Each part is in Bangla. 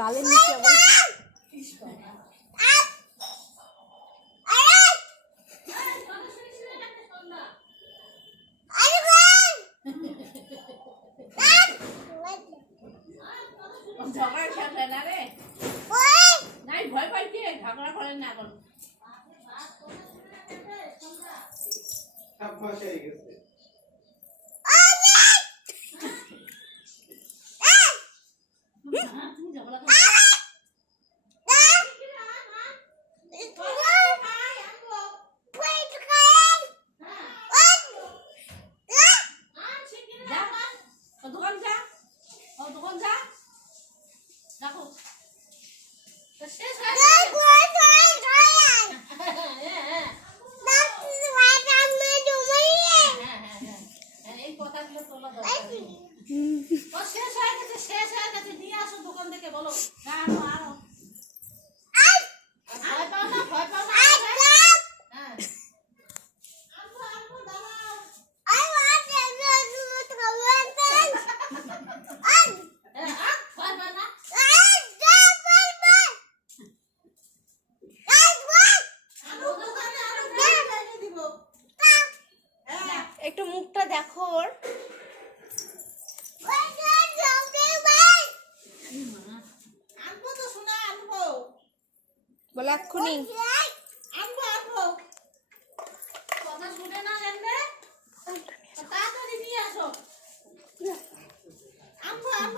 ডালের নিচে আবার ভয় পাইছে ঝগড়া করেন না এখন একটু মুখটা দেখো ওর বলে এক্ষুনি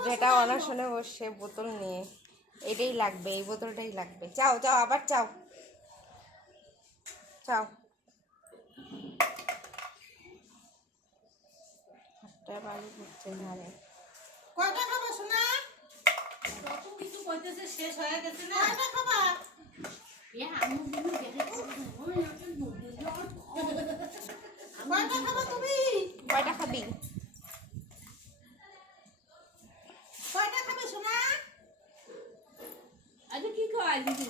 যেটা অনশনে বসে বোতল নিয়ে এটাই লাগবে, এই বোতলটাই লাগবে। চাও চাও আবার চাও চাও বাড়ি ঘুরছে ধারে কয়টা খাবা শোনা কত কিছু কইতেছে শেষ হয়ে গেছে না কয়টা খাবা আমি দিন দেখে কয়টা খাবা তুমি কয়টা খাবি কয়টা খাবে শোনা আজ কি খাওয়াই দিদি